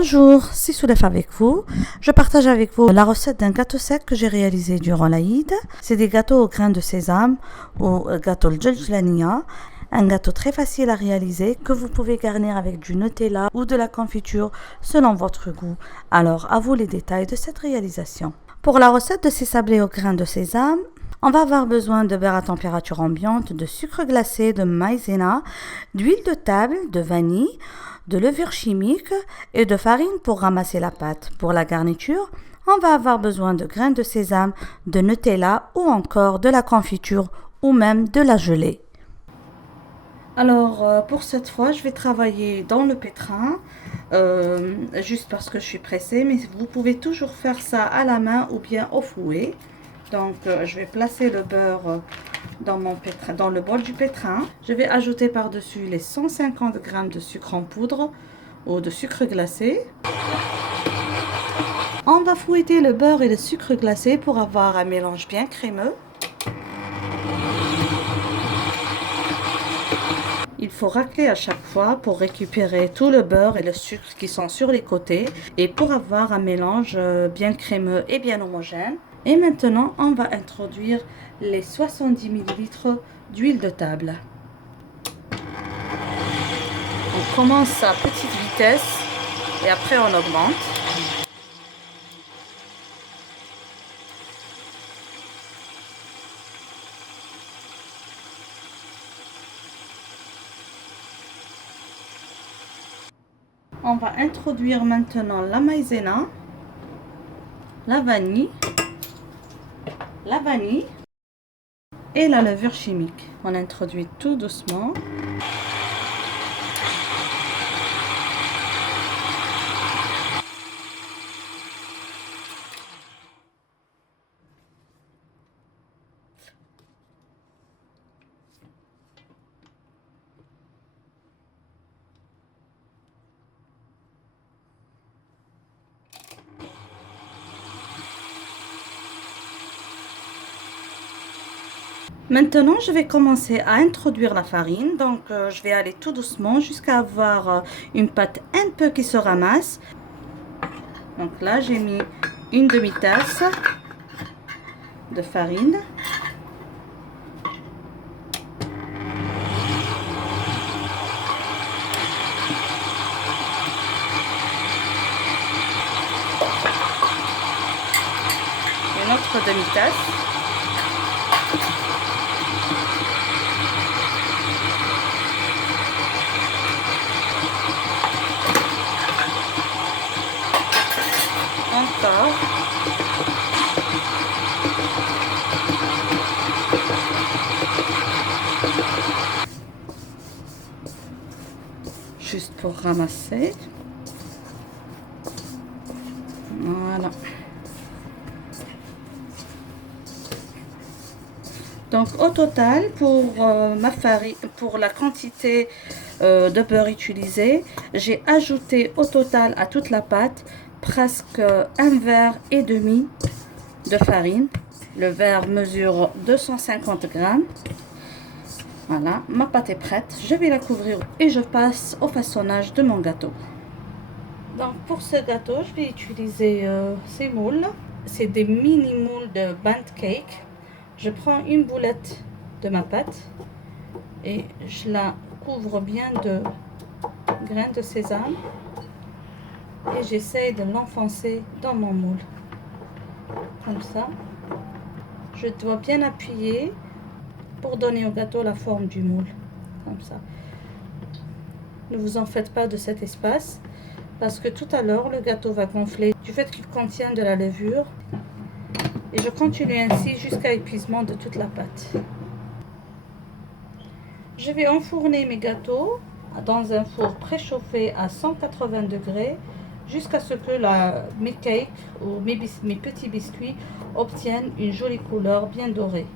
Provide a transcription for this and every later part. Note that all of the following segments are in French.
Bonjour, c'est Soulef avec vous. Je partage avec vous la recette d'un gâteau sec que j'ai réalisé durant l'Aïd. C'est des gâteaux au grain de sésame ou gâteau al-Djeljelania. Un gâteau très facile à réaliser que vous pouvez garnir avec du Nutella ou de la confiture selon votre goût. Alors, à vous les détails de cette réalisation. Pour la recette de ces sablés au grain de sésame, on va avoir besoin de beurre à température ambiante, de sucre glacé, de maïzena, d'huile de table, de vanille, de levure chimique et de farine pour ramasser la pâte. Pour la garniture, on va avoir besoin de grains de sésame, de Nutella ou encore de la confiture ou même de la gelée. Alors, pour cette fois, je vais travailler dans le pétrin, juste parce que je suis pressée, mais vous pouvez toujours faire ça à la main ou bien au fouet. Donc, je vais placer le beurre dans mon pétrin, dans le bol du pétrin. Je vais ajouter par-dessus les 150 g de sucre en poudre ou de sucre glacé. On va fouetter le beurre et le sucre glacé pour avoir un mélange bien crémeux. Il faut racler à chaque fois pour récupérer tout le beurre et le sucre qui sont sur les côtés et pour avoir un mélange bien crémeux et bien homogène. Et maintenant, on va introduire les 70 ml d'huile de table. On commence à petite vitesse et après on augmente. On va introduire maintenant la maïzena, la vanille et la levure chimique. On introduit tout doucement. Maintenant, je vais commencer à introduire la farine. Donc, je vais aller tout doucement jusqu'à avoir une pâte un peu qui se ramasse. Donc là, j'ai mis une demi-tasse de farine. Une autre demi-tasse. Encore. Juste pour ramasser. Voilà. Donc au total, pour ma farine, pour la quantité de beurre utilisée, j'ai ajouté au total à toute la pâte presque un verre et demi de farine. Le verre mesure 250 g. Voilà, ma pâte est prête. Je vais la couvrir et je passe au façonnage de mon gâteau. Donc pour ce gâteau, je vais utiliser ces moules. C'est des mini moules de bundt cake. Je prends une boulette de ma pâte et je la couvre bien de grains de sésame et j'essaie de l'enfoncer dans mon moule. Comme ça. Je dois bien appuyer pour donner au gâteau la forme du moule. Comme ça. Ne vous en faites pas de cet espace parce que tout à l'heure, le gâteau va gonfler du fait qu'il contient de la levure. Et je continue ainsi jusqu'à épuisement de toute la pâte. Je vais enfourner mes gâteaux dans un four préchauffé à 180 degrés jusqu'à ce que mes cakes ou mes petits biscuits obtiennent une jolie couleur bien dorée.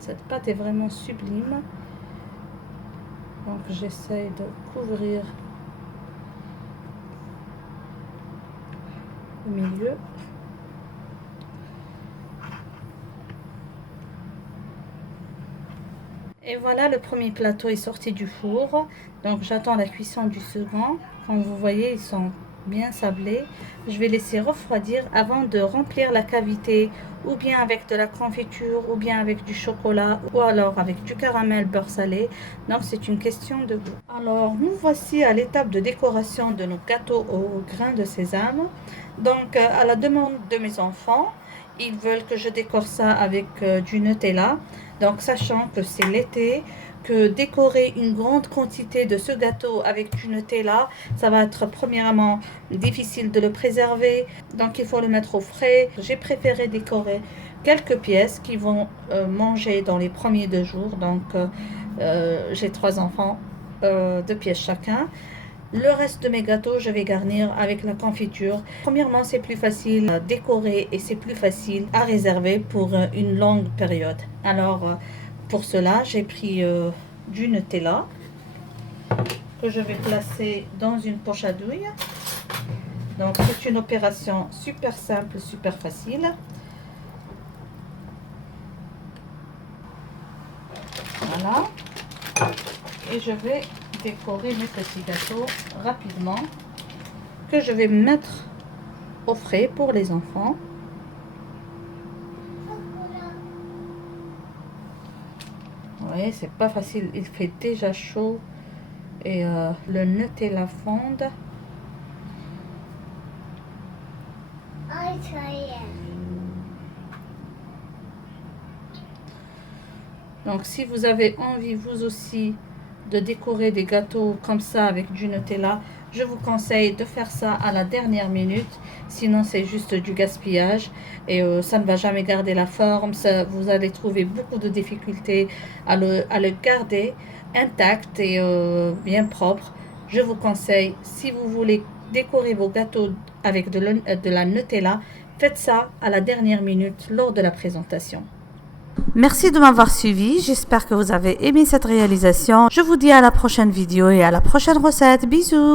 Cette pâte est vraiment sublime. Donc j'essaie de couvrir le milieu. Et voilà, le premier plateau est sorti du four. Donc j'attends la cuisson du second. Comme vous voyez, ils sont bien sablés. Je vais laisser refroidir avant de remplir la cavité, ou bien avec de la confiture, ou bien avec du chocolat, ou alors avec du caramel beurre salé. Donc c'est une question de goût. Alors nous voici à l'étape de décoration de nos gâteaux au grain de sésame. Donc à la demande de mes enfants, ils veulent que je décore ça avec du Nutella. Donc sachant que c'est l'été, que décorer une grande quantité de ce gâteau avec du Nutella, ça va être premièrement difficile de le préserver, donc il faut le mettre au frais. J'ai préféré décorer quelques pièces qui vont manger dans les premiers 2 jours. Donc j'ai 3 enfants, 2 pièces chacun. Le reste de mes gâteaux, je vais garnir avec la confiture. Premièrement, c'est plus facile à décorer et c'est plus facile à réserver pour une longue période. Alors, pour cela, j'ai pris du Nutella que je vais placer dans une poche à douille. Donc, c'est une opération super simple, super facile. Voilà. Et je vais décorer mes petits gâteaux rapidement, que je vais mettre au frais pour les enfants. Oui, c'est pas facile, il fait déjà chaud et le Nutella fonde. Donc si vous avez envie vous aussi de décorer des gâteaux comme ça avec du Nutella, je vous conseille de faire ça à la dernière minute, sinon c'est juste du gaspillage et ça ne va jamais garder la forme. Ça, vous allez trouver beaucoup de difficultés à le garder intact et bien propre. Je vous conseille, si vous voulez décorer vos gâteaux avec de la Nutella, faites ça à la dernière minute lors de la présentation. Merci de m'avoir suivi, j'espère que vous avez aimé cette réalisation. Je vous dis à la prochaine vidéo et à la prochaine recette. Bisous!